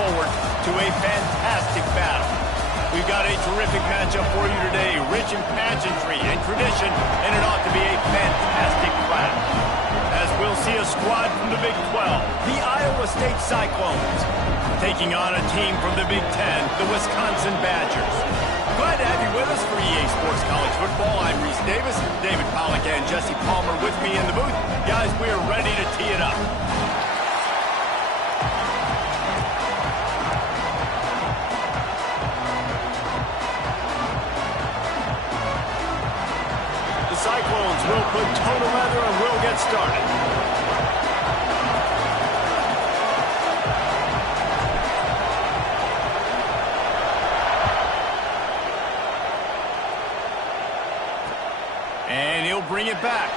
forward to a fantastic battle. We've got a terrific matchup for you today, rich in pageantry and tradition, and it ought to be a fantastic clash. As we'll see a squad from the Big 12, the Iowa State Cyclones, taking on a team from the Big 10, the Wisconsin Badgers. Glad to have you with us for EA Sports College Football. I'm Reese Davis, David Pollack and Jesse Palmer with me in the booth. Guys, we are ready to tee it up. The Cyclones will put toe to leather and we'll get started. And he'll bring it back.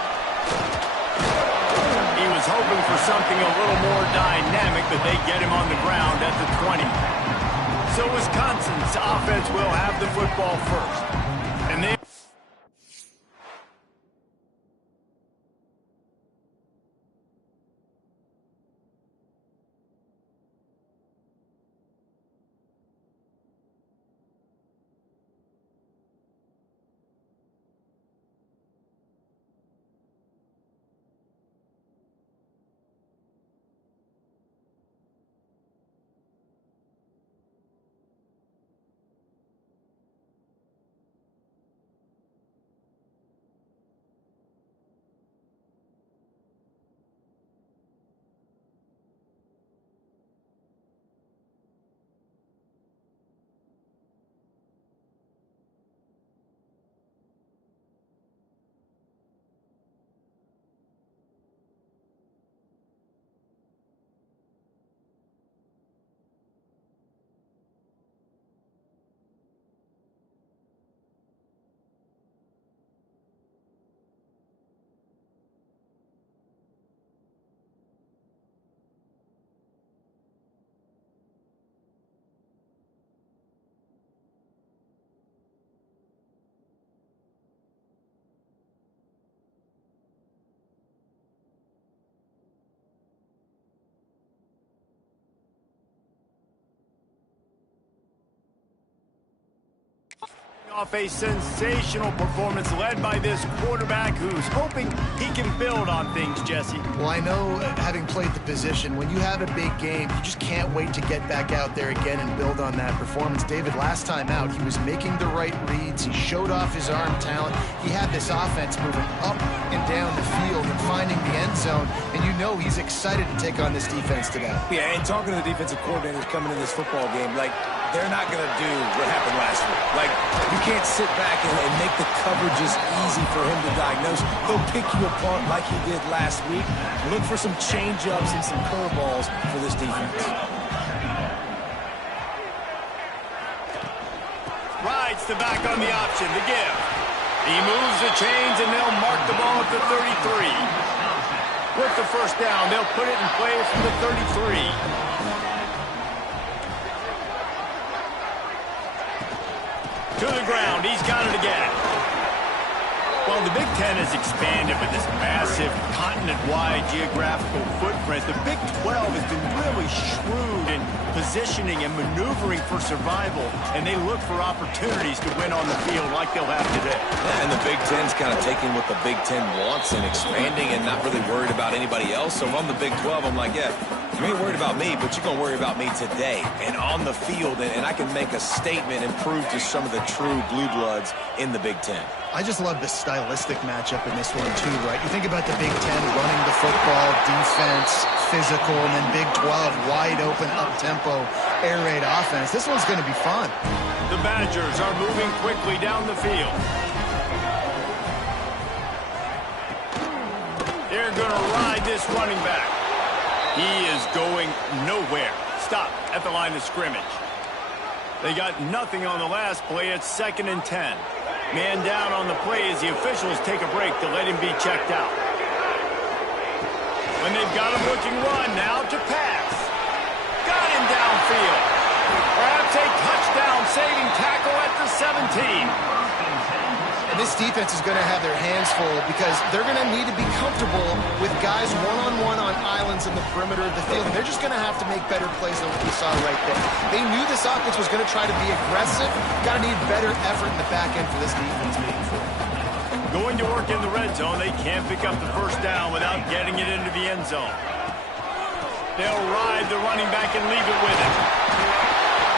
He was hoping for something a little more dynamic, but they get him on the ground at the 20. So Wisconsin's offense will have the football first. And they... off a sensational performance led by this quarterback who's hoping he can build on things, Jesse. Well, I know, having played the position, when you have a big game, you just can't wait to get back out there again and build on that performance. David, last time out, he was making the right reads. He showed off his arm talent. He had this offense moving up and down the field and finding the end zone, and you know he's excited to take on this defense today. Yeah, and talking to the defensive coordinators coming into this football game, like, they're not going to do what happened last week. Like, you can't sit back and make the coverages easy for him to diagnose. He'll pick you apart like he did last week. Look for some change-ups and some curveballs for this defense. Rides the back on the option, the give. He moves the chains, and they'll mark the ball at the 33. With the first down, they'll put it in play from the 33. To the ground, he's got it again. Well, the Big Ten has expanded with this massive continent-wide geographical footprint. The Big 12 has been really shrewd in positioning and maneuvering for survival, and they look for opportunities to win on the field like they'll have today. Yeah, and the Big Ten's kind of taking what the Big Ten wants and expanding and not really worried about anybody else. So if I'm the Big 12, I'm like, yeah, you ain't worried about me, but you're going to worry about me today and on the field, and I can make a statement and prove to some of the true blue bloods in the Big Ten. I just love the stylistic matchup in this one, too, right? You think about the Big Ten running the football, defense, physical, and then Big 12, wide open, up-tempo, air raid offense. This one's going to be fun. The Badgers are moving quickly down the field. They're going to ride this running back. He is going nowhere. Stop at the line of scrimmage. They got nothing on the last play. It's 2nd and 10. Man down on the play as the officials take a break to let him be checked out. When they've got him looking run, now to pass. Got him downfield. Perhaps a touchdown saving tackle at the 17. And this defense is going to have their hands full because they're going to need to be comfortable with guys one-on-one on islands in the perimeter of the field. And they're just going to have to make better plays than what we saw right there. They knew this offense was going to try to be aggressive. Got to need better effort in the back end for this defense moving forward. Going to work in the red zone, they can't pick up the first down without getting it into the end zone. They'll ride the running back and leave it with him.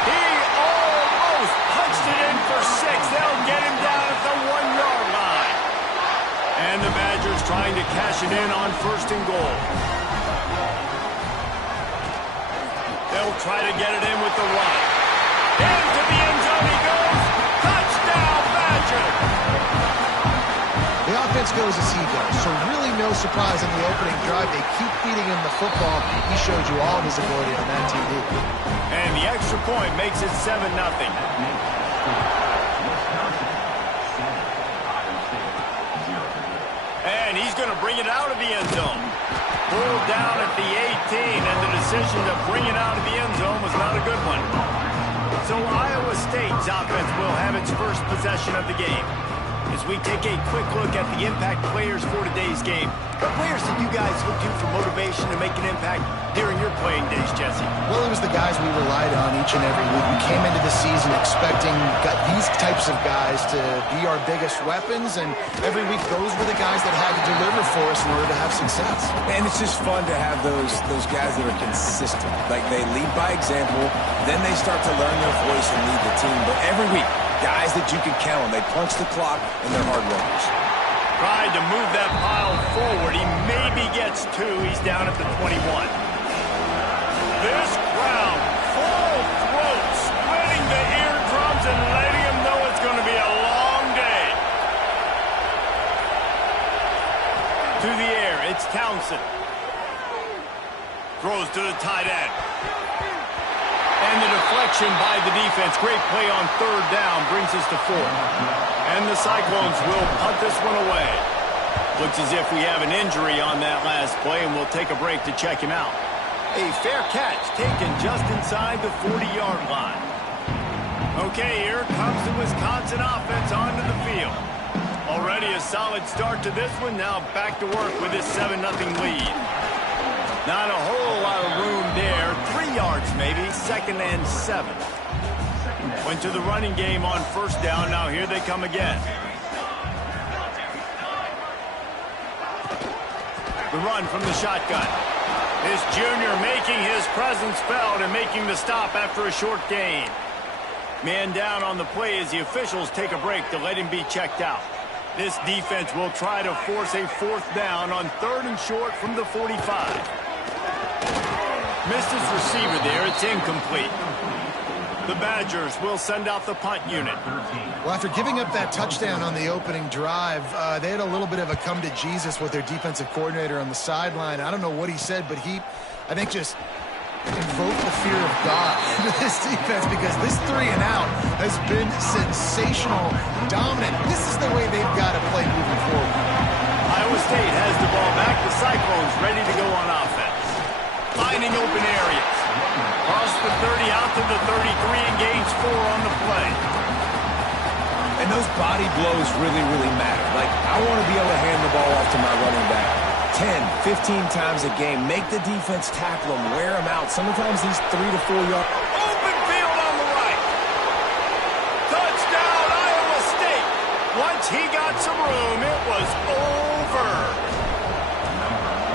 He almost punched it in for 6. They'll get him down at the 1-yard line. And the Badgers trying to cash it in on 1st and goal. They'll try to get it in with the run. Into the end zone he goes. Touchdown, Badgers! The offense goes as he goes, so really no surprise in the opening drive. They keep feeding him the football. He showed you all of his ability on that TD. And the extra point makes it 7-0. And he's going to bring it out of the end zone. Pulled down at the 18, and the decision to bring it out of the end zone was not a good one. So Iowa State's offense will have its first possession of the game. As we take a quick look at the impact players for today's game, what players did you guys look to for motivation to make an impact during your playing days, Jesse? Well, it was the guys we relied on each and every week. We came into the season expecting these types of guys to be our biggest weapons, and every week those were the guys that had to deliver for us in order to have success. And it's just fun to have those guys that are consistent. Like, they lead by example, then they start to learn their voice and lead the team. But every week, guys that you can count on. They punch the clock, and they're hard workers. Tried to move that pile forward. He maybe gets 2. He's down at the 21. This crowd, full throat, splitting the eardrums and letting them know it's going to be a long day. To the air, it's Townsend. Throws to the tight end. And the deflection by the defense. Great play on 3rd down brings us to 4. And the Cyclones will punt this one away. Looks as if we have an injury on that last play, and we'll take a break to check him out. A fair catch taken just inside the 40-yard line. Okay, here comes the Wisconsin offense onto the field. Already a solid start to this one. Now back to work with this 7-0 lead. Not a whole lot of room there. 3 yards maybe. 2nd and 7. Went to the running game on 1st down. Now here they come again. The run from the shotgun. This junior making his presence felt and making the stop after a short gain. Man down on the play as the officials take a break to let him be checked out. This defense will try to force a 4th down on 3rd and short from the 45. Missed his receiver there. It's incomplete. The Badgers will send out the punt unit. Well, after giving up that touchdown on the opening drive, they had a little bit of a come to Jesus with their defensive coordinator on the sideline. I don't know what he said, but he, I think, just invoked the fear of God into this defense, because this 3 and out has been sensational, dominant. This is the way they've got to play moving forward. Iowa State has the ball back. The Cyclones ready to go on offense. Finding open areas. Cross the 30 out to the 33 and gains 4 on the play. And those body blows really, really matter. Like, I want to be able to hand the ball off to my running back 10, 15 times a game. Make the defense tackle him, wear him out. Sometimes these 3 to 4 yards. Open field on the right. Touchdown, Iowa State. Once he got some room, it was over.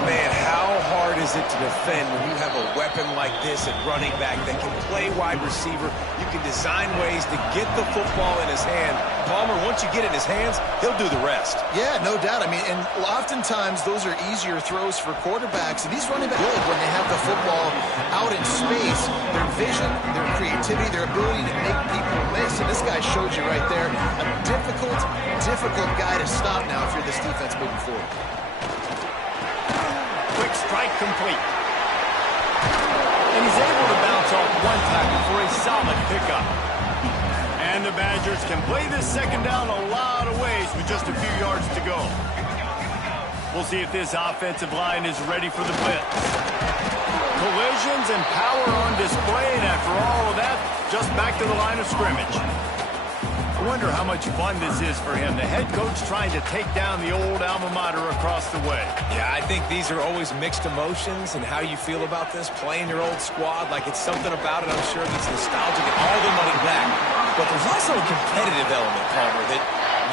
Man, how hard is it to defend when you have a weapon like this at running back that can play wide receiver? You can design ways to get the football in his hand. Palmer, once you get it in his hands, he'll do the rest. Yeah, no doubt. I mean, and oftentimes those are easier throws for quarterbacks. And these running backs good when they have the football out in space. Their vision, their creativity, their ability to make people miss. And this guy showed you right there, a difficult guy to stop now if you're this defense moving forward. Quick strike complete. And he's able to bounce off 1 tackle for a solid pickup. And the Badgers can play this 2nd down a lot of ways with just a few yards to go. We'll see if this offensive line is ready for the blitz. Collisions and power on display, and after all of that, just back to the line of scrimmage. I wonder how much fun this is for him. The head coach trying to take down the old alma mater across the way. Yeah, I think these are always mixed emotions and how you feel about this, playing your old squad. Like, it's something about it, I'm sure, that's nostalgic and all the money back. But there's also a competitive element, Palmer, that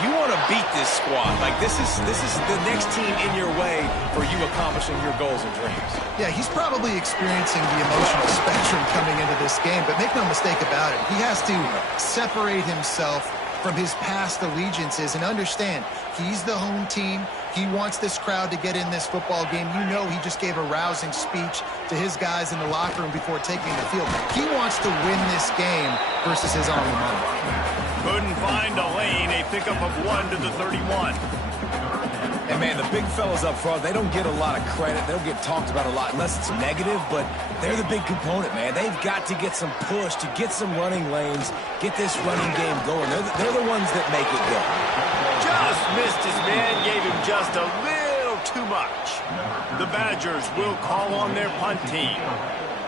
you want to beat this squad. Like, this is the next team in your way for you accomplishing your goals and dreams. Yeah, he's probably experiencing the emotional spectrum coming into this game, but make no mistake about it, he has to separate himself from his past allegiances and understand he's the home team. He wants this crowd to get in this football game. You know, he just gave a rousing speech to his guys in the locker room before taking the field. He wants to win this game versus his alma mater. Couldn't find a lane. A pickup of 1 to the 31. And, man, the big fellas up front, they don't get a lot of credit. They don't get talked about a lot unless it's negative, but they're the big component, man. They've got to get some push, to get some running lanes, get this running game going. They're the ones that make it go. Just missed his man, gave him just a little too much. The Badgers will call on their punt team.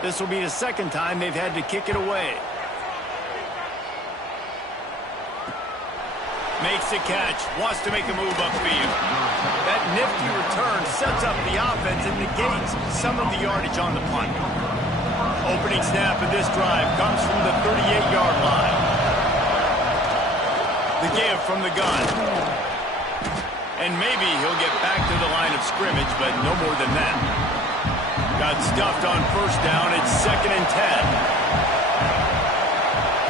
This will be the second time they've had to kick it away. Makes the catch, wants to make a move upfield. That nifty return sets up the offense and negates some of the yardage on the punt. Opening snap of this drive comes from the 38-yard line. The give from the gun. And maybe he'll get back to the line of scrimmage, but no more than that. Got stuffed on first down, it's 2nd and 10.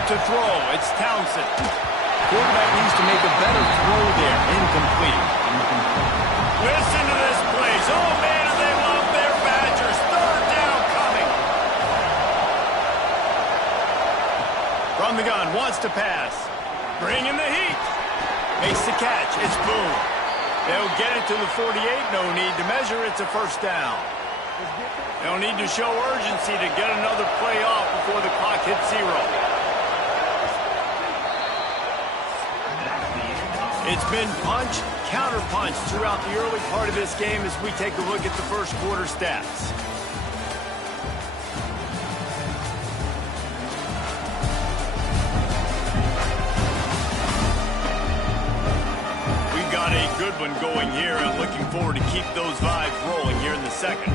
To throw, it's Townsend. Quarterback needs to make a better throw there. Incomplete. Listen to this place. Oh, man, do they love their Badgers. 3rd down coming. From the gun, wants to pass. Bringing the heat. Makes the catch. It's Boone. They'll get it to the 48. No need to measure. It's a first down. They'll need to show urgency to get another play off before the clock hits 0. It's been punch, counter-punch throughout the early part of this game as we take a look at the first quarter stats. We've got a good one going here and looking forward to keep those vibes rolling here in the second.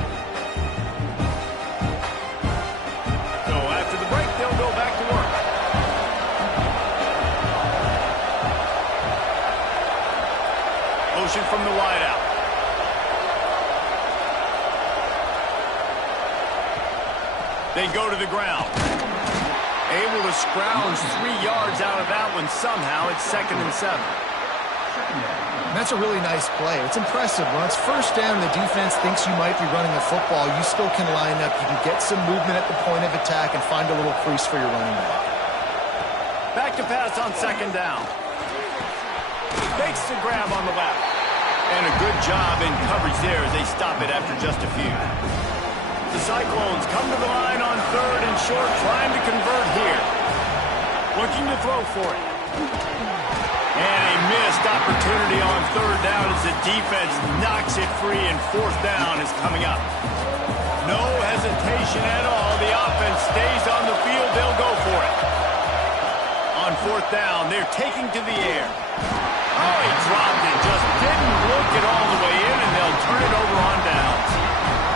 So after the break, they'll go back to work. Motion from the wideout. They go to the ground. Able to scrounge 3 yards out of that one somehow. It's 2nd and 7. That's a really nice play. It's impressive. When it's first down, the defense thinks you might be running a football. You still can line up. You can get some movement at the point of attack and find a little crease for your running back. Back to pass on 2nd down. Makes the grab on the left. And a good job in coverage there as they stop it after just a few. The Cyclones come to the line on 3rd and short, trying to convert here. Looking to throw for it. And a missed opportunity on 3rd down as the defense knocks it free, and 4th down is coming up. No hesitation at all. The offense stays on the field. They'll go for it. On 4th down, they're taking to the air. Oh, he dropped it. Just didn't look it all the way in, and they'll turn it over on downs.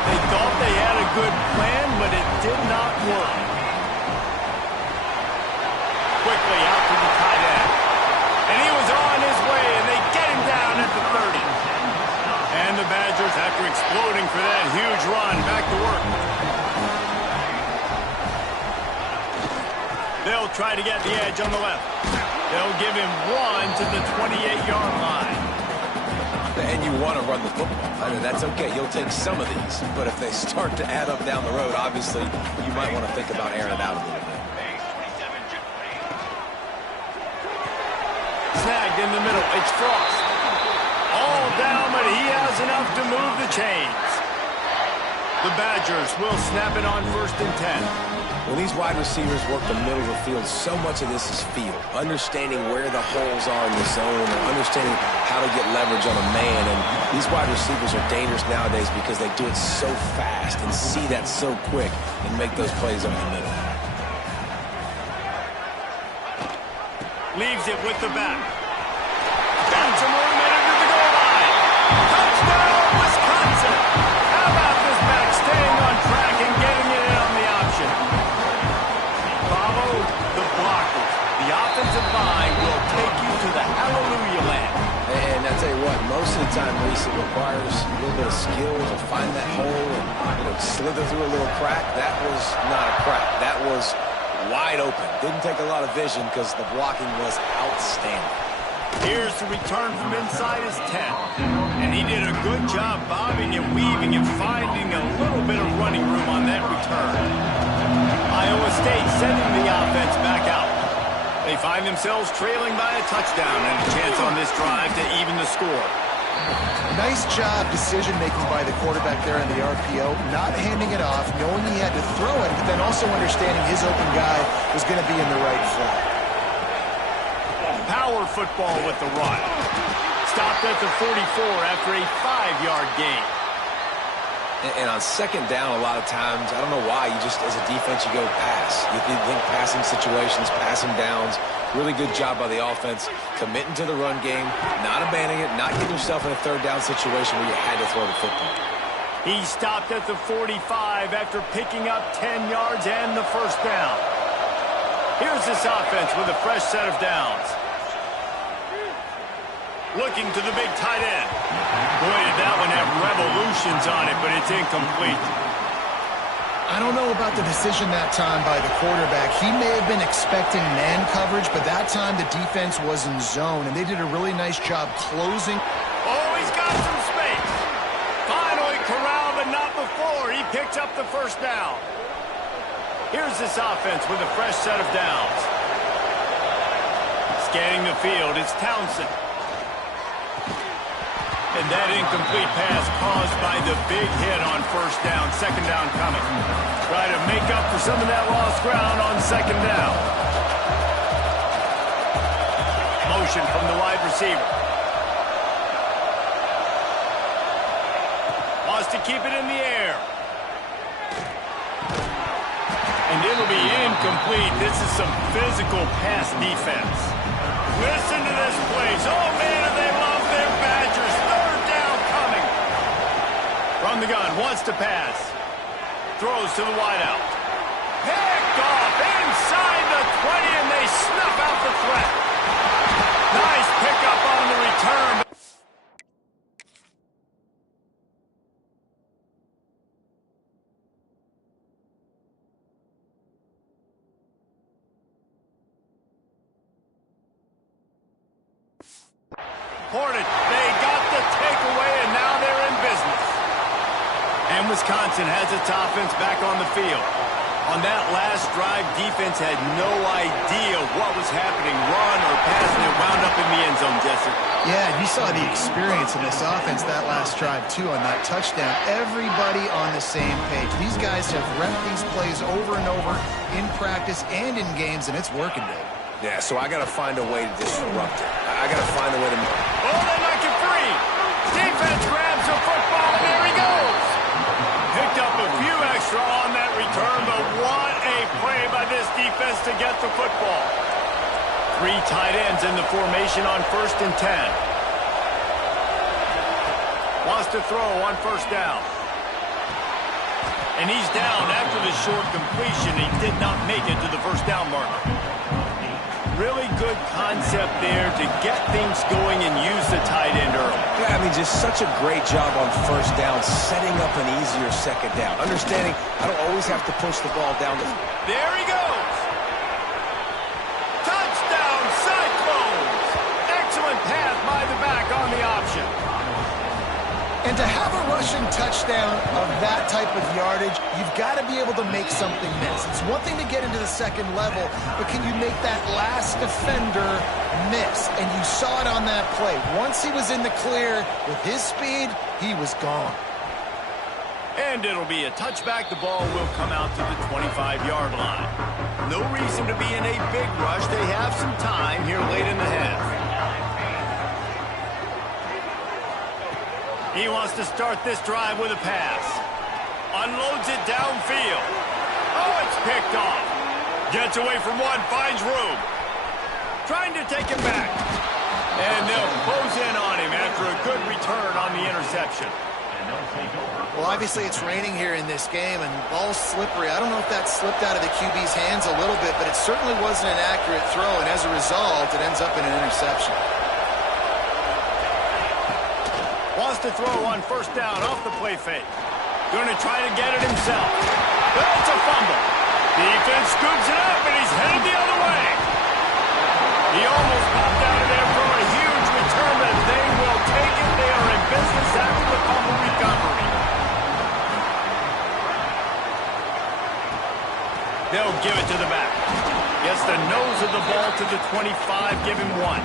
They thought they had a good plan, but it did not work. Quickly out to the tight end. And he was on his way, and they get him down at the 30. And the Badgers, after exploding for that huge run, back to work. They'll try to get the edge on the left. They'll give him 1 to the 28-yard line. And you want to run the football. I mean, that's okay. You'll take some of these. But if they start to add up down the road, obviously, you might want to think about airing it out a little bit. Snagged in the middle. It's Frost. All down, but he has enough to move the chains. The Badgers will snap it on 1st and 10. When these wide receivers work the middle of the field, so much of this is feel. Understanding where the holes are in the zone, or understanding how to get leverage on a man. And these wide receivers are dangerous nowadays because they do it so fast and see that so quick and make those plays over the middle. Leaves it with the back. Got some room headed to the goal line. Touchdown, Wisconsin. How about this back staying on track and getting it in on the option? Follow the blockers. The offensive line will take you to the hallelujah land. And I tell you what, most of the time, Reese, it requires a little bit of skill to find that hole and slither through a little crack. That was not a crack. That was wide open. Didn't take a lot of vision because the blocking was outstanding. Here's the return from inside his 10. And he did a good job bobbing and weaving and finding a little bit of running room on that return. Iowa State sending the offense back out. They find themselves trailing by a touchdown and a chance on this drive to even the score. Nice job decision-making by the quarterback there in the RPO, not handing it off, knowing he had to throw it, but then also understanding his open guy was going to be in the right flat. Power football with the run. Stopped at the 44 after a 5-yard gain. And on second down, a lot of times, I don't know why, you just, as a defense, you go pass. You think passing situations, passing downs. Really good job by the offense, committing to the run game, not abandoning it, not getting yourself in a third down situation where you had to throw the football. He stopped at the 45 after picking up 10 yards and the first down. Here's this offense with a fresh set of downs. Looking to the big tight end. Boy, did that one have revolutions on it, but it's incomplete. I don't know about the decision that time by the quarterback. He may have been expecting man coverage, but that time the defense was in zone, and they did a really nice job closing. Oh, he's got some space. Finally corralled, but not before. He picked up the first down. Here's this offense with a fresh set of downs. Scanning the field, it's Townsend. And that incomplete pass caused by the big hit on first down. Second down coming. Try to make up for some of that lost ground on second down. Motion from the wide receiver. Wants to keep it in the air. And it'll be incomplete. This is some physical pass defense. Listen to this place. Oh, man, they love their Badgers. Third down coming. From the gun, wants to pass. Throws to the wideout. Picked off inside the 20, and they snuff out the threat. Nice pickup on the return. Hornet, they got the takeaway, and now they're in business. And Wisconsin has its offense back on the field. On that last drive, defense had no idea what was happening, run or pass, and it wound up in the end zone, Jesse. Yeah, you saw the experience in this offense that last drive, too, on that touchdown. Everybody on the same page. These guys have repped these plays over and over in practice and in games, and it's working, Dave. Yeah, so I got to find a way to disrupt it. I got to find a way to... Oh, they knock it free. Defense grabs the football, and there he goes. Picked up a few extra on that return, but what a play by this defense to get the football. 3 tight ends in the formation on 1st and 10. Wants to throw on first down. And he's down after the short completion. He did not make it to the first down marker. Really good concept there to get things going and use the tight end early. Yeah, I mean, just such a great job on first down, setting up an easier second down. Understanding I don't always have to push the ball down the... There he goes. Touchdown, Cyclones. Excellent pass by the back on the option. And to have a rushing touchdown of that type of yardage, you've got to be able to make something miss. It's one thing to get into the second level, but can you make that last defender miss? And you saw it on that play. Once he was in the clear with his speed, he was gone. And it'll be a touchback. The ball will come out to the 25-yard line. No reason to be in a big rush. They have some time here late in the half. He wants to start this drive with a pass. Unloads it downfield. Oh, it's picked off. Gets away from one, finds room. trying to take him back. And they'll close in on him after a good return on the interception. Well, obviously it's raining here in this game, and ball's slippery. I don't know if that slipped out of the QB's hands a little bit, but it certainly wasn't an accurate throw, and as a result, it ends up in an interception. Wants to throw on first down off the play fake. Going to try to get it himself. But it's a fumble. Defense scoops it up, and he's headed the other way. He almost popped out of there for a huge return, but they will take it. They are in business after the fumble recovery. They'll give it to the back. Gets the nose of the ball to the 25, give him 1.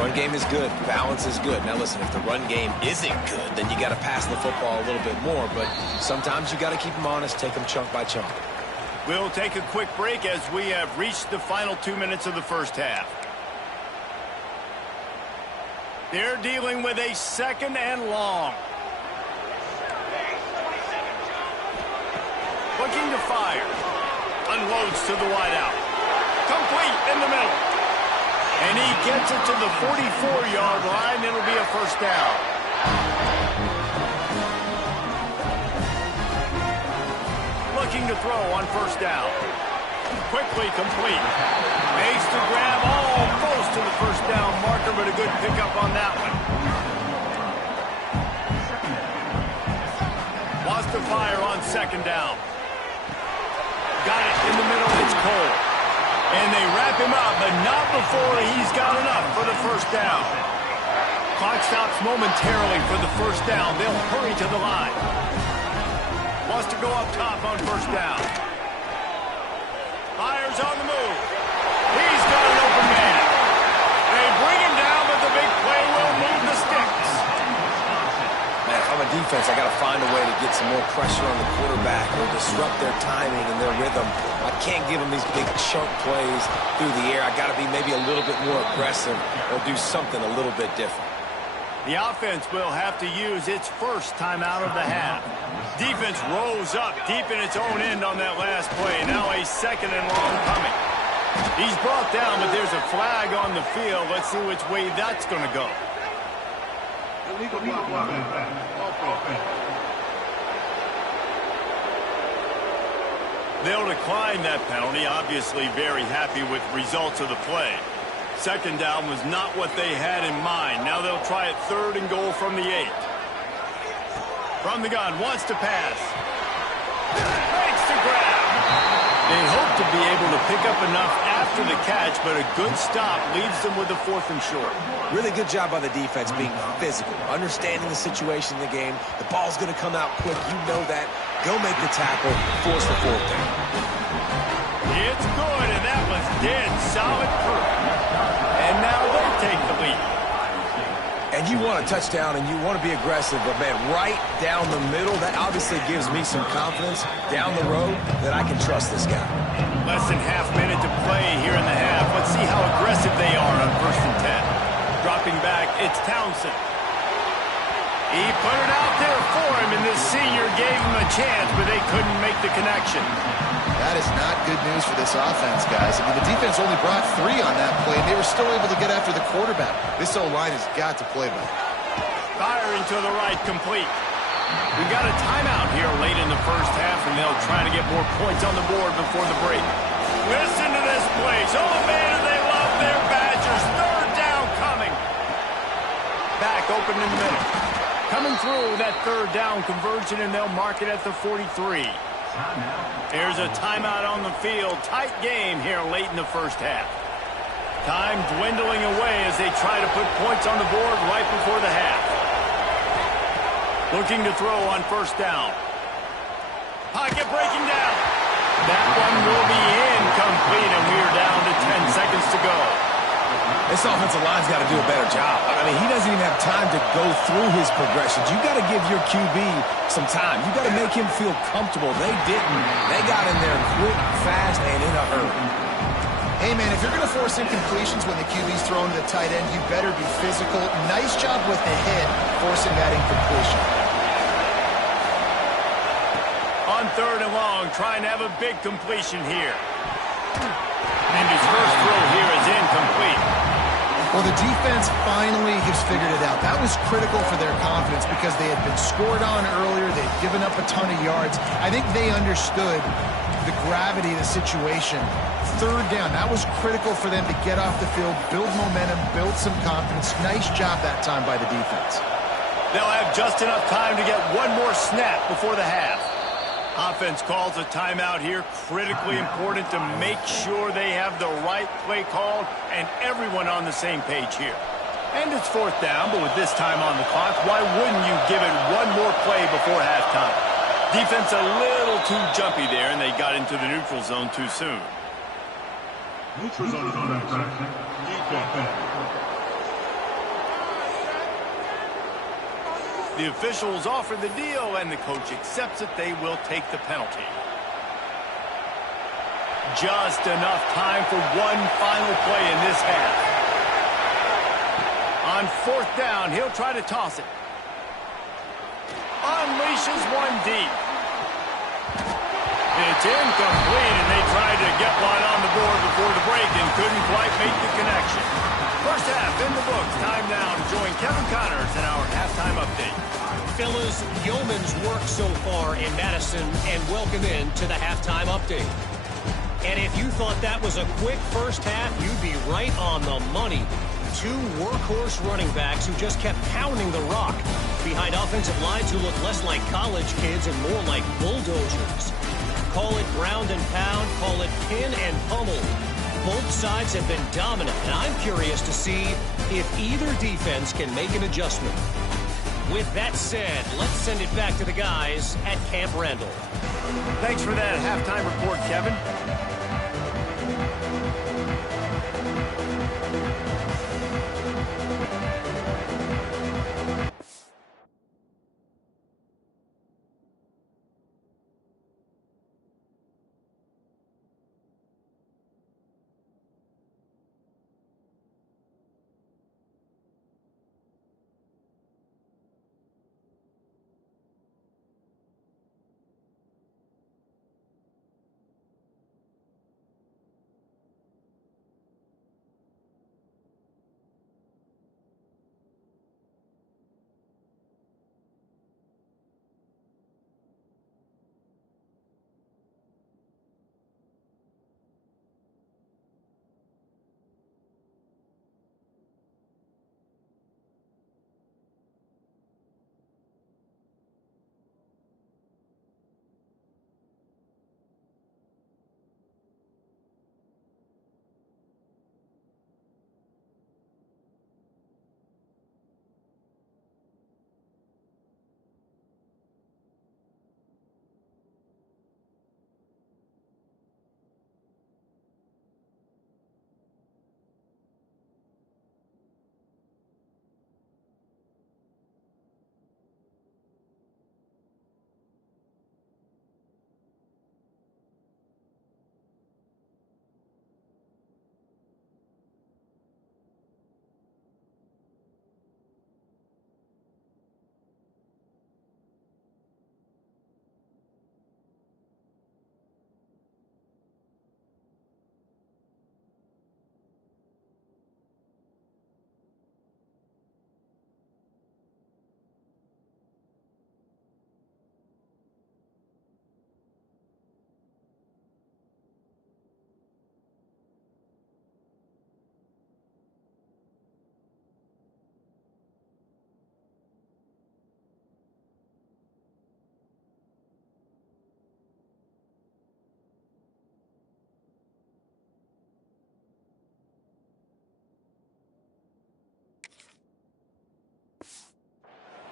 Run game is good. Balance is good. Now listen, if the run game isn't good, then you got to pass the football a little bit more. But sometimes you got to keep them honest, take them chunk by chunk. We'll take a quick break as we have reached the final 2 minutes of the first half. They're dealing with a 2nd and long. Looking to fire. Unloads to the wideout. Complete in the middle. And he gets it to the 44-yard line. It'll be a first down. Looking to throw on first down. Quickly complete. Makes the grab almost to the first down marker, but a good pickup on that one. Wants to fire on 2nd down. Got it in the middle. It's Cole. And they wrap him up, but not before he's got enough for the first down. Clock stops momentarily for the first down. They'll hurry to the line. Wants to go up top on first down. Fires on the move. He's got an open man. They bring him down, but the big play will move the sticks. Man, if I'm a defense, I got to find a way to get some more pressure on the quarterback or disrupt their timing and their rhythm. I can't give them these big chunk plays through the air. I got to be maybe a little bit more aggressive or do something a little bit different. The offense will have to use its first timeout of the half. Defense rose up deep in its own end on that last play. Now a 2nd and long coming. He's brought down, but there's a flag on the field. Let's see which way that's going to go. They'll decline that penalty, obviously very happy with results of the play. 2nd down was not what they had in mind. Now they'll try it 3rd and goal from the 8. From the gun, wants to pass. Makes the grab. They hope to be able to pick up enough after the catch, but a good stop leaves them with a 4th and short. Really good job by the defense being physical, understanding the situation in the game. The ball's going to come out quick. You know that. Go make the tackle, force the 4th down. It's good, and that was dead solid proof. And now they take the lead. And you want a touchdown and you want to be aggressive, but man, right down the middle, that obviously gives me some confidence down the road that I can trust this guy. Less than half minute to play here in the half. Let's see how aggressive they are on 1st and 10. Dropping back, it's Townsend. He put it out there for him, and this senior gave him a chance, but they couldn't make the connection. That is not good news for this offense, guys. I mean, the defense only brought 3 on that play, and they were still able to get after the quarterback. This O-line has got to play better. Firing to the right, complete. We've got a timeout here late in the first half, and they'll try to get more points on the board before the break. Listen to this place. Oh, man, they love their Badgers. 3rd down coming. Back open in the middle. Coming through that 3rd down conversion, and they'll mark it at the 43. There's a timeout on the field. Tight game here late in the first half. Time dwindling away as they try to put points on the board right before the half. Looking to throw on first down. Pocket breaking down. That one will be incomplete, and we're down to 10 seconds to go. This offensive line's got to do a better job. I mean, he doesn't even have time to go through his progressions. You got to give your QB some time. You got to make him feel comfortable. They didn't. They got in there quick, fast, and in a hurry. Hey, man, if you're going to force incompletions when the QB's throwing to the tight end, you better be physical. Nice job with the hit, forcing that incompletion. On 3rd and long, trying to have a big completion here. And his first throw here is incomplete. Well, the defense finally has figured it out. That was critical for their confidence because they had been scored on earlier. They'd given up a ton of yards. I think they understood the gravity of the situation. Third down, that was critical for them to get off the field, build momentum, build some confidence. Nice job that time by the defense. They'll have just enough time to get one more snap before the half. Offense calls a timeout here. Critically important to make sure they have the right play called and everyone on the same page here. And it's fourth down, but with this time on the clock, why wouldn't you give it one more play before halftime? Defense a little too jumpy there, and they got into the neutral zone too soon. Neutral zone is on that track. Defense. The officials offer the deal, and the coach accepts it. They will take the penalty. Just enough time for one final play in this half. On fourth down, he'll try to toss it. Unleashes one deep. It's incomplete, and they tried to get one on the board before the break and couldn't quite make the connection. First half in the books. Time now to join Kevin Connors in our halftime update. Fellas, yeoman's work so far in Madison, and welcome in to the halftime update. And if you thought that was a quick first half, you'd be right on the money. Two workhorse running backs who just kept pounding the rock behind offensive lines who look less like college kids and more like bulldozers. Call it ground and pound, call it pin and pummel. Both sides have been dominant, and I'm curious to see if either defense can make an adjustment. With that said, let's send it back to the guys at Camp Randall. Thanks for that halftime report, Kevin.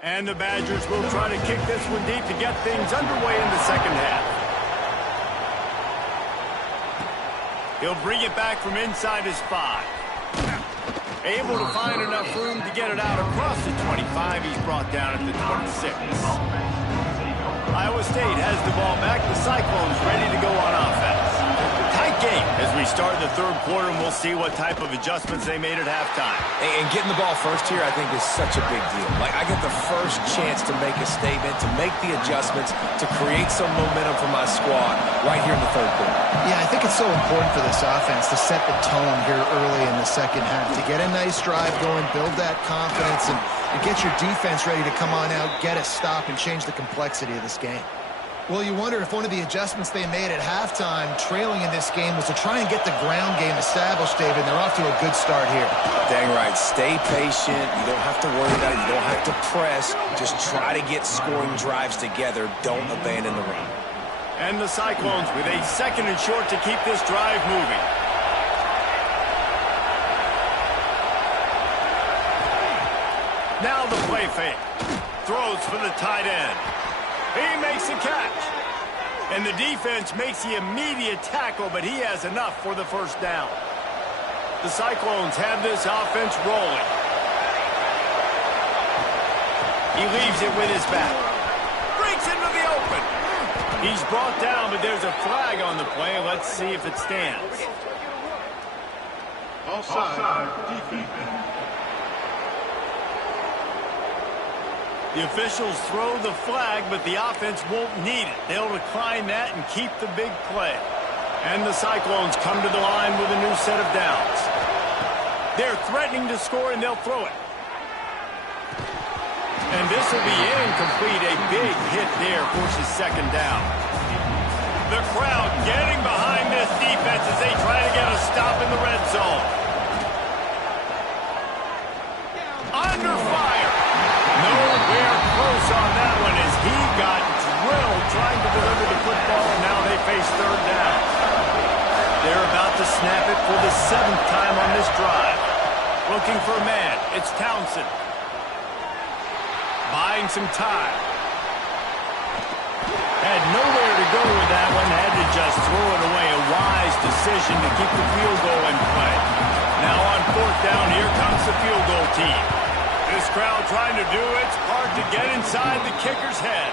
And the Badgers will try to kick this one deep to get things underway in the second half. He'll bring it back from inside his 5. Able to find enough room to get it out across the 25. He's brought down at the 26. Iowa State has the ball back. The Cyclones ready to go on offense. The tight game as we start the third quarter, and we'll see what type of adjustments they made at halftime. And getting the ball first here, I think, is such a big deal. Like, I get the first chance to make a statement, to make the adjustments, to create some momentum for my squad right here in the third quarter. Yeah, I think it's so important for this offense to set the tone here early in the second half, to get a nice drive going, build that confidence, and get your defense ready to come on out, get a stop, and change the complexity of this game. Well, you wonder if one of the adjustments they made at halftime, trailing in this game, was to try and get the ground game established, David. They're off to a good start here. Dang right. Stay patient. You don't have to worry about it. You don't have to press. Just try to get scoring drives together. Don't abandon the run. And the Cyclones with a second and short to keep this drive moving. Now the play fake. Throws for the tight end. He makes the catch. And the defense makes the immediate tackle, but he has enough for the first down. The Cyclones have this offense rolling. He leaves it with his back. Breaks into the open. He's brought down, but there's a flag on the play. Let's see if it stands. Offside, defense. The officials throw the flag, but the offense won't need it. They'll decline that and keep the big play. And the Cyclones come to the line with a new set of downs. They're threatening to score, and they'll throw it. And this will be incomplete. A big hit there forces second down. The crowd getting behind this defense as they try to get a stop in the red zone. Under fire. Nowhere close on that one as he got drilled trying to deliver the football, and now they face third down. They're about to snap it for the 7th time on this drive. Looking for a man. It's Townsend. Buying some time. Had nowhere to go with that one. Had to just throw it away. A wise decision to keep the field goal in play. Now on 4th down, here comes the field goal team. This crowd trying to do its part to get inside the kicker's head.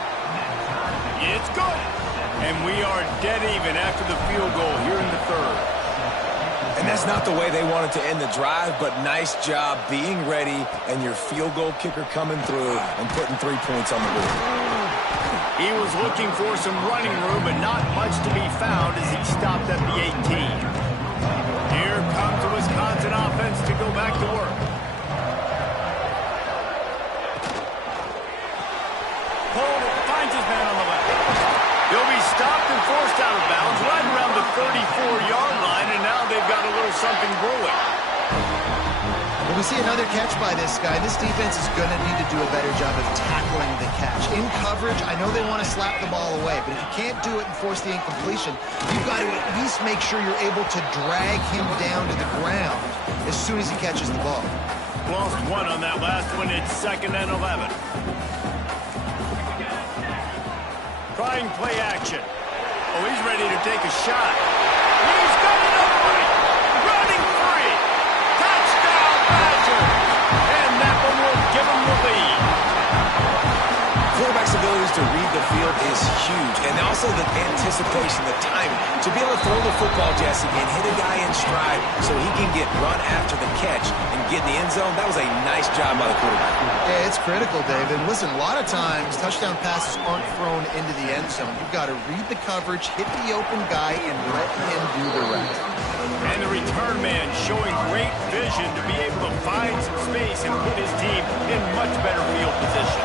It's good. And we are dead even after the field goal here in the third. And that's not the way they wanted to end the drive, but nice job being ready and your field goal kicker coming through and putting 3 points on the board. He was looking for some running room, but not much to be found as he stopped at the 18. Here comes the Wisconsin offense to go back to work. Finds his man on the left. He'll be stopped and forced out of bounds right around the 34-yard line, and now they've got a little something brewing. Well, we see another catch by this guy. This defense is going to need to do a better job of tackling the catch. In coverage, I know they want to slap the ball away, but if you can't do it and force the incompletion, you've got to at least make sure you're able to drag him down to the ground as soon as he catches the ball. Lost one on that last one. It's 2nd and 11. Trying play action. Oh, he's ready to take a shot. He's got enough right. Running free. Touchdown, Badger. And that one will give him the lead. Quarterback's abilities to read the field is huge, and also the anticipation, the timing. To be able to throw the football, Jesse, and hit a guy in stride so he can get run after the catch and get in the end zone, that was a nice job by the quarterback. Yeah, it's critical, David. Listen, a lot of times, touchdown passes aren't thrown into the end zone. You've got to read the coverage, hit the open guy, and let him do the rest. And the return man showing great vision to be able to find some space and put his team in much better field position.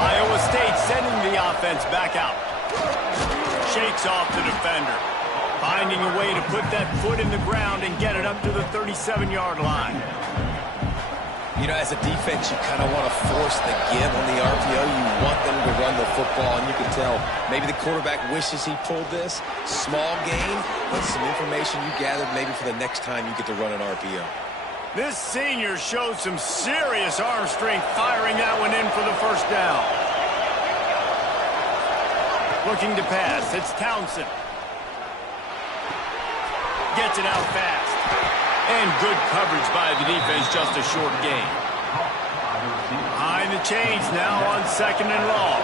Iowa State sending the offense back out. Shakes off the defender. Finding a way to put that foot in the ground and get it up to the 37-yard line. You know, as a defense, you kind of want to force the give on the RPO. You want them to run the football, and you can tell maybe the quarterback wishes he pulled this. Small gain, but some information you gathered maybe for the next time you get to run an RPO. This senior showed some serious arm strength firing that one in for the first down. Looking to pass. It's Townsend. Gets it out fast. And good coverage by the defense, just a short gain. Behind the chains now on 2nd and long.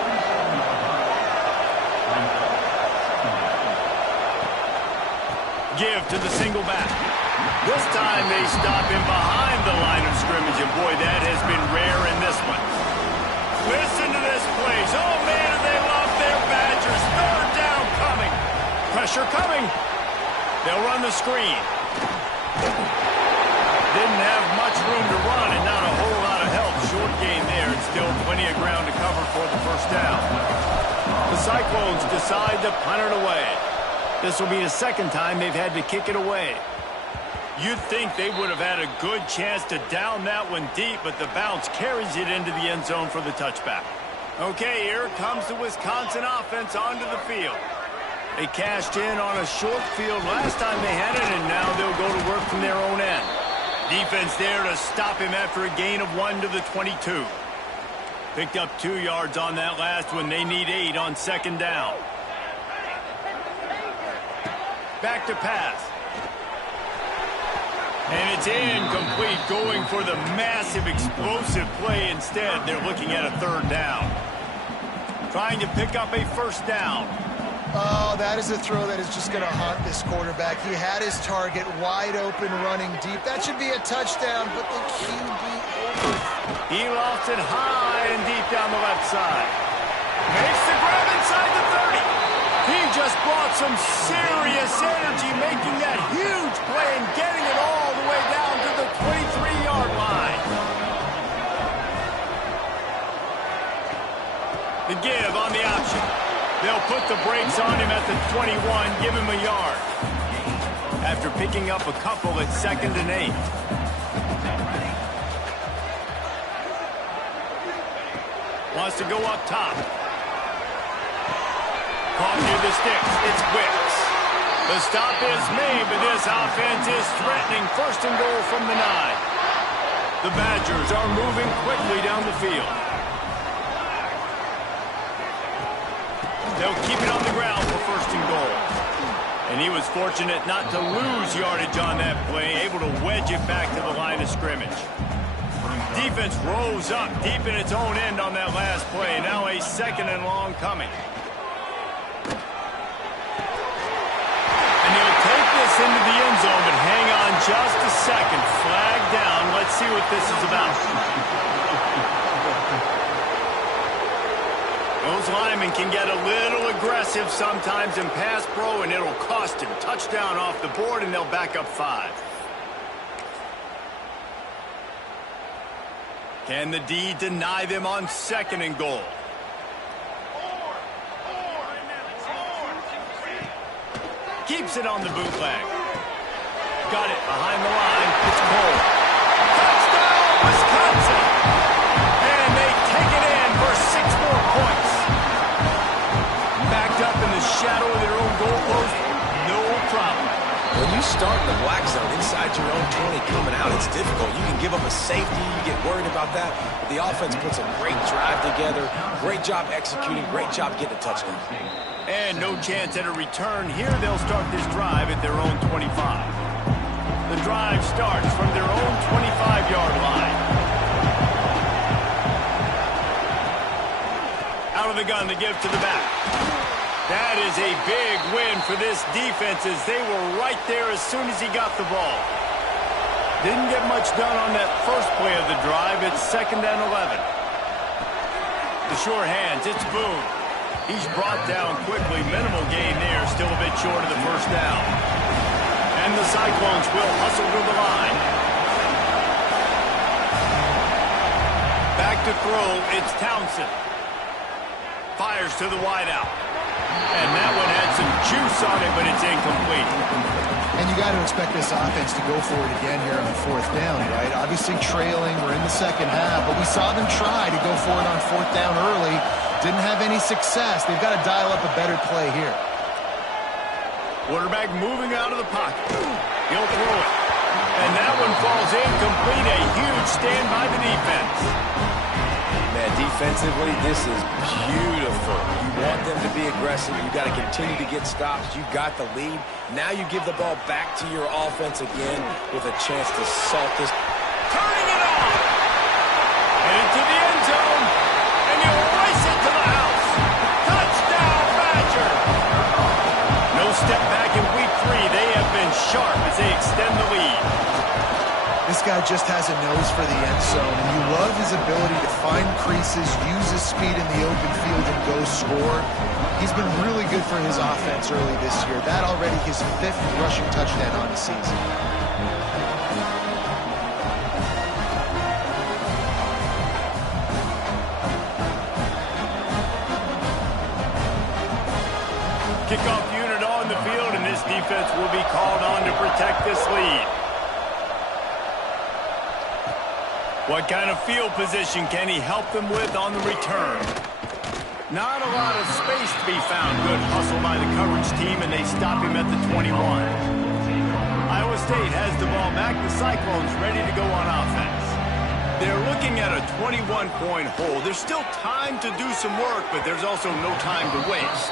Give to the single back. This time they stop him behind the line of scrimmage, and boy, that has been rare in this one. Listen to this place. Oh, man, they love their Badgers. Third down coming. Pressure coming. They'll run the screen. Didn't have much room to run and not a whole lot of help. Short gain there and still plenty of ground to cover for the first down. The Cyclones decide to punt it away. This will be the second time they've had to kick it away. You'd think they would have had a good chance to down that one deep, but the bounce carries it into the end zone for the touchback. Okay, here comes the Wisconsin offense onto the field. They cashed in on a short field last time they had it, and now they'll go to work from their own end. Defense there to stop him after a gain of 1 to the 22. Picked up 2 yards on that last one. They need 8 on second down. Back to pass. And it's incomplete, going for the massive explosive play instead. They're looking at a third down. Trying to pick up a first down. Oh, that is a throw that is just going to haunt this quarterback. He had his target wide open, running deep. That should be a touchdown, but the QB over. He lost it high and deep down the left side. Makes the grab inside the 30. He just brought some serious energy, making that huge play and getting it all the way down to the 23-yard line. The give on the option. They'll put the brakes on him at the 21, give him a yard. After picking up a couple at 2nd and 8. Wants to go up top. Caught near the sticks. It's Wicks. The stop is made, but this offense is threatening. 1st and goal from the 9. The Badgers are moving quickly down the field. They'll keep it on the ground for 1st and goal. And he was fortunate not to lose yardage on that play, able to wedge it back to the line of scrimmage. Defense rose up deep in its own end on that last play. Now a 2nd and long coming. And he'll take this into the end zone, but hang on just a second. Flag down. Let's see what this is about. Those linemen can get a little aggressive sometimes in pass pro, and it'll cost him. Touchdown off the board, and they'll back up 5. Can the D deny them on 2nd and goal? Keeps it on the bootleg. Got it behind the line. It's Cole. Touchdown, Wisconsin! And they take it in for 6 more points. Backed up in the shadow of their own goalpost, no problem. When you start in the black zone inside your own 20 coming out, it's difficult. You can give up a safety. You get worried about that. But the offense puts a great drive together. Great job executing. Great job getting a touchdown. And no chance at a return. Here they'll start this drive at their own 25. The drive starts from their own 25-yard line. Out of the gun, the give to the back. That is a big win for this defense, as they were right there as soon as he got the ball. Didn't get much done on that first play of the drive. It's 2nd and 11. The sure hands, it's Boone. He's brought down quickly. Minimal gain there. Still a bit short of the first down. And the Cyclones will hustle to the line. Back to throw. It's Townsend. Fires to the wideout. And that one had some juice on it, but it's incomplete. And you got to expect this offense to go for it again here on 4th down, right? Obviously trailing. We're in the second half, but we saw them try to go for it on 4th down early. Didn't have any success. They've got to dial up a better play here. Quarterback moving out of the pocket. He'll throw it. And that one falls incomplete. A huge stand by the defense. Man, defensively, this is beautiful. You want them to be aggressive. You got to continue to get stops. You got the lead. Now you give the ball back to your offense again with a chance to salt this. Turning it on. And into the end zone. And you race it to the house. Touchdown, Badger. No step back in week 3. They have been sharp as they extend the lead. This guy just has a nose for the end zone, and you love his ability to find creases, use his speed in the open field, and go score. He's been really good for his offense early this year. That already his 5th rushing touchdown on the season. Kickoff unit on the field, and this defense will be called on to protect this lead. What kind of field position can he help them with on the return? Not a lot of space to be found. Good hustle by the coverage team, and they stop him at the 21. Iowa State has the ball back. The Cyclones ready to go on offense. They're looking at a 21-point hole. There's still time to do some work, but there's also no time to waste.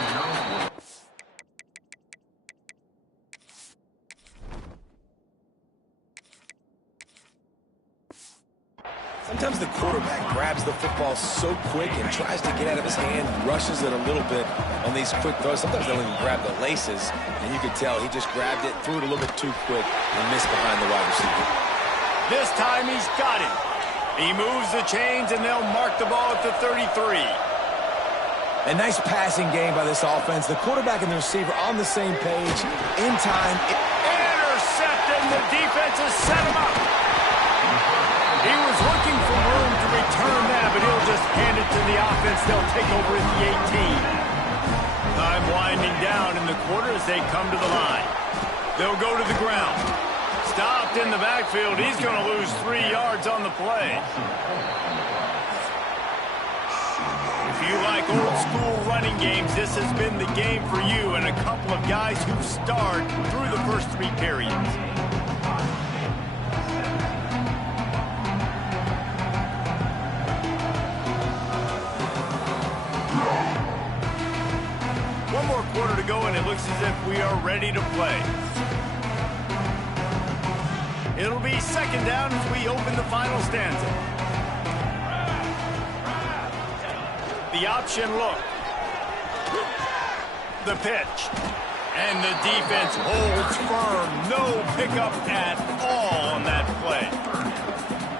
Sometimes the quarterback grabs the football so quick and tries to get out of his hand, rushes it a little bit on these quick throws. Sometimes they don't even grab the laces, and you can tell he just grabbed it, threw it a little bit too quick, and missed behind the wide receiver. This time he's got it. He moves the chains, and they'll mark the ball at the 33. A nice passing game by this offense. The quarterback and the receiver on the same page. In time. Intercepted, and the defense has set him up. He was looking for room to return that, but he'll just hand it to the offense. They'll take over at the 18. Time winding down in the quarter as they come to the line. They'll go to the ground. Stopped in the backfield. He's going to lose 3 yards on the play. If you like old school running games, this has been the game for you and a couple of guys who start through the first 3 periods. One more quarter to go, and it looks as if we are ready to play. It'll be second down as we open the final stanza. The option look. The pitch. And the defense holds firm. No pickup at all on that play.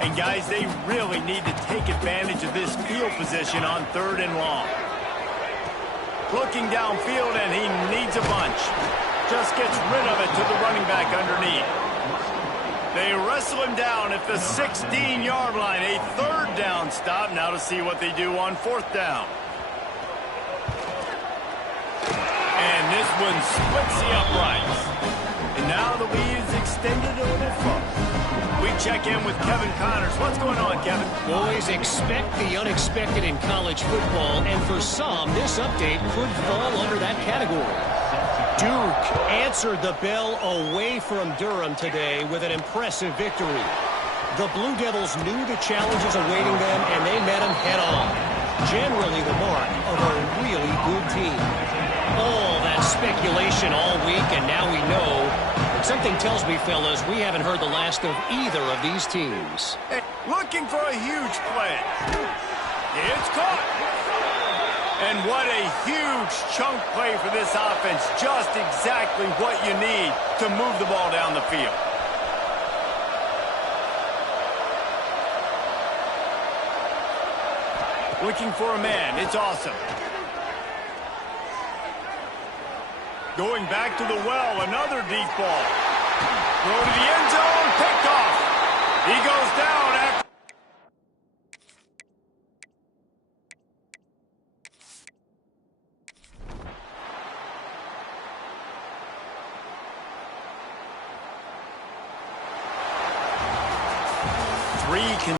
And guys, they really need to take advantage of this field position on 3rd and long. Looking downfield, and he needs a bunch. Just gets rid of it to the running back underneath. They wrestle him down at the 16-yard line. A 3rd down stop. Now to see what they do on 4th down. And this one splits the uprights. And now the lead is extended a little further. We check in with Kevin Connors. What's going on, Kevin? Always expect the unexpected in college football, and for some, this update could fall under that category. Duke answered the bell away from Durham today with an impressive victory. The Blue Devils knew the challenges awaiting them, and they met them head-on. Generally the mark of a really good team. All that speculation all week, and now we know. Something tells me, fellas, we haven't heard the last of either of these teams. Hey, looking for a huge play. It's caught. And what a huge chunk play for this offense. Just exactly what you need to move the ball down the field. Looking for a man. It's awesome. Going back to the well, another deep ball. Throw to the end zone, picked off. He goes down after